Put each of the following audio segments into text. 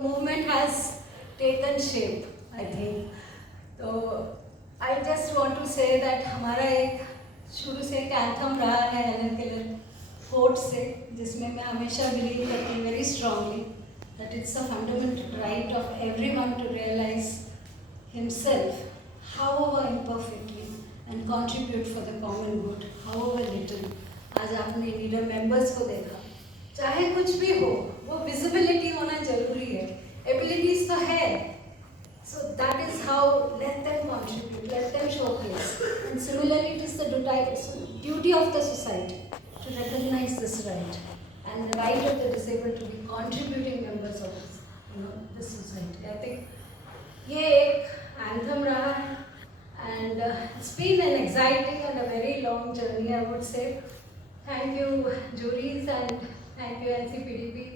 movement has taken shape, I think. So I just want to say that हमारा एक शुरू से एक एंथम रहा है हेलन केलर कोट से, जिसमें मैं हमेशा बिलीव करती हूँ very strongly that it's a fundamental right of everyone to realize himself, however imperfectly, and contribute for the common good, however little. आज आपने लीडर मेंबर्स को देखा, चाहे कुछ भी हो, वो विजिबिलिटी होना जरूरी है. एबिलिटीज तो है, so that is how let them contribute, let them showcase. And similarly, it is the duty of the society to recognize this right and the right of the disabled to be contributing members of this society. I think ये एक anthem रहा है, and it's been an exciting and a very long journey, I would say. Thank you juries and thank you NCPDP.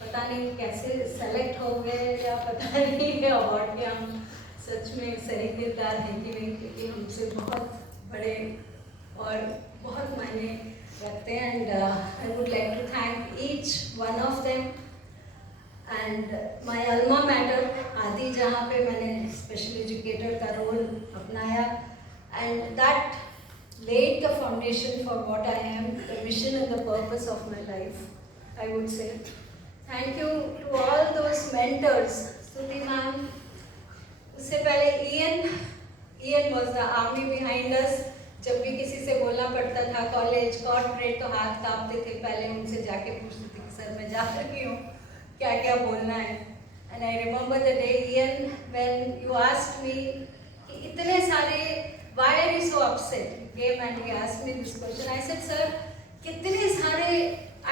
पता नहीं कैसे select हो गए या पता नहीं अवार्ड के हम सच में सरीकेदार हैं कि नहीं, क्योंकि हमसे बहुत बड़े और बहुत मायने रखते हैं. And I would like to thank each one of them and my alma mater आदि, जहाँ पे मैंने स्पेशल एजुकेटर का रोल अपनाया, and that laid the foundation for what I am, the mission and the purpose of my life, I would say. Thank you to all those mentors. Stuti ma'am, उससे पहले Ian was the army behind us. जब भी किसी से बोलना पड़ता था college corporate तो हाथ कांपते थे, पहले उनसे जाके पूछती थी कि सर मैं जा रही हूँ, क्या क्या बोलना है. And I remember the day Ian when you asked me कि इतने सारे why are you so upset? He came and he asked me this question. I said, sir, कितने सारे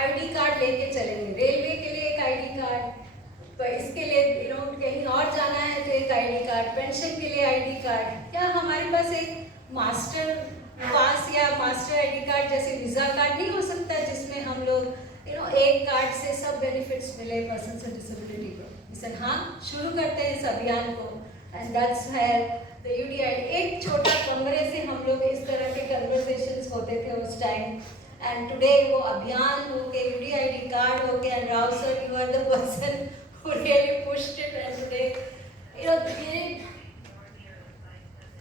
आईडी कार्ड लेके चलेंगे, रेलवे के लिए एक आईडी कार्ड, तो इसके लिए कहीं और जाना है तो एक आईडी कार्ड, पेंशन के लिए आईडी कार्ड, क्या हमारे पास एक मास्टर पास या मास्टर आईडी कार्ड जैसे वीज़ा कार्ड नहीं हो सकता जिसमें हम लोग एक कार्ड से सब बेनिफिट्स मिले पर्सन से डिसेबिलिटी को. इसे हाँ, शुरू करते हैं इस अभियान को. And that's where the UDI, एक छोटा कमरे से हम लोग इस तरह के कन्वर्सेशंस होते थे उस टाइम. एंड टुडे वो अभियान हो के यूडीआईडी कार्ड हो के, and Rao sir you are the person who really pushed it. And today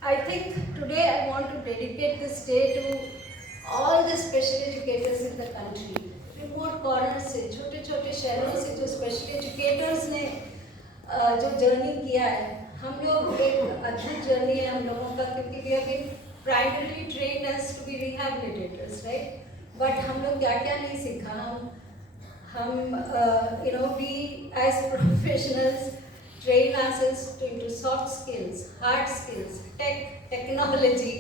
I think today I want to dedicate this day to all the special educators in the country. Remote corners से, छोटे छोटे शहरों से जो special educators ने जो journey किया है, हम लोग एक अद्भुत जर्नी है हम लोगों का, क्योंकि we have been primarily trained as to be rehabilitators, right? But हम लोग क्या क्या नहीं सीखा, हम we as professionals train ourselves into soft skills, hard skills, technology.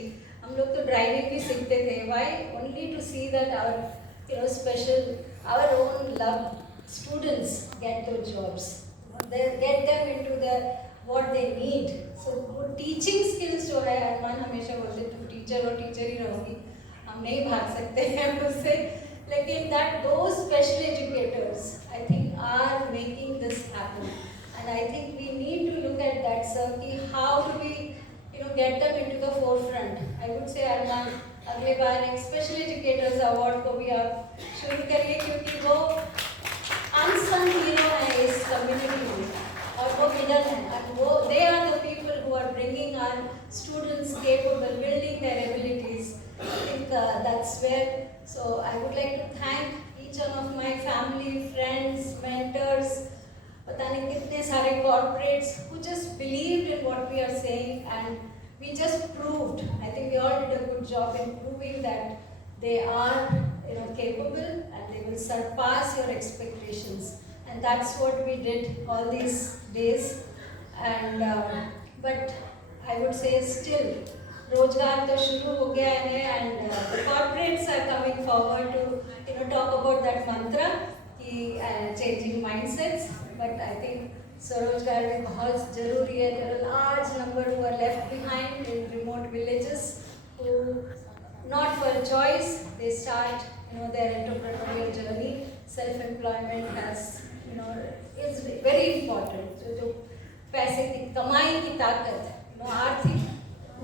हम लोग तो ड्राइविंग भी सीखते थे. Why? Only to see that our our own loved students get those jobs. They get them into what they need. So teaching skills जो है, अरमान हमेशा बोलते तुम टीचर हो, टीचर ही रहोगी, हम नहीं भाग सकते हैं उससे. लेकिन that those special educators I think are making this happen. And I think we need to look at that, sir, कि how do we get them into the forefront. I would say अरमान अगले बार एक special educators award को भी आप शुरू करिए, क्योंकि वो अनसंग हीरो है इस कम्युनिटी में और वो विलन है. and वो they are the people who are bringing our students capable, building their abilities. I think that's where, so I would like to thank each one of my family, friends, mentors, पता नहीं कितने सारे corporates who just believed in what we are saying, and we just proved. I think we all did a good job in proving that they are capable and they will surpass your expectations. And that's what we did all these days. And but I would say still रोजगार तो शुरू हो गया है, and the corporates are coming forward to talk about that mantra कि changing mindsets. But I think स्वरोजगार में बहुत जरूरी है. There are a large number who are left behind in remote villages who, not for choice, they start their entrepreneurial journey. Self-employment is very important. जो पैसे की कमाई की ताकत, आर्थिक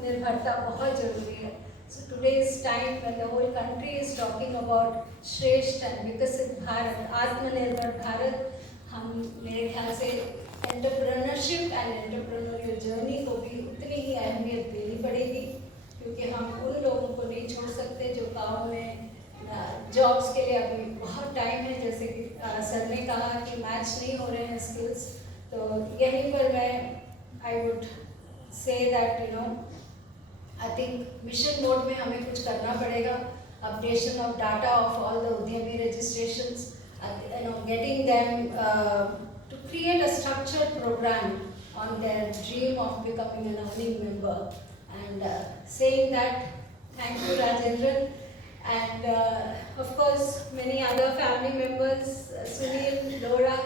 निर्भरता बहुत जरूरी है. So today's time when the whole country is talking about Shresht and Vikasit Bharat, Atmanirbhar Bharat, हम मेरे ख्याल से एंटरप्रेन्योरशिप एंड एंटरप्रेन्योरियल जर्नी को भी उतनी ही अहमियत देनी पड़ेगी, क्योंकि हम उन लोगों को नहीं छोड़ सकते जो गाँव में जॉब्स के लिए अभी बहुत टाइम है। जैसे कि सर ने कहा कि मैच नहीं हो रहे हैं स्किल्स, तो यहीं पर मैं I would say that I think mission mode में हमें कुछ करना पड़ेगा। Updation of data of all the उद्यमी registrations, getting them to create a structured program on their dream of becoming an earning member. And saying that, thank you Rajendran, and of course many other family members, Sunil, Laura,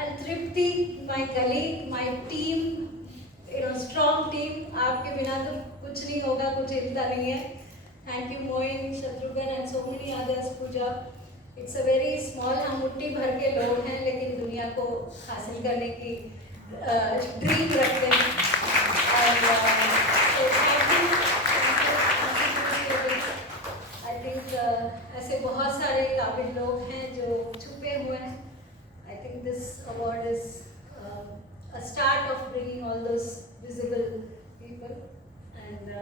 and Tripti, my colleague, my team, strong team. आपके बिना तो कुछ नहीं होगा, कुछ हिलता नहीं है. Thank you Moin, Shatrughan, and so many others. Pooja, it's a very small, हम मुट्ठी भर के लोग हैं, लेकिन दुनिया को हासिल करने की ड्रीम रखते हैं. आई थिंक ऐसे बहुत सारे काबिल लोग हैं जो छुपे हुए हैं. I think this award is a start of bringing all those visible people, and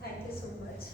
thank you so much.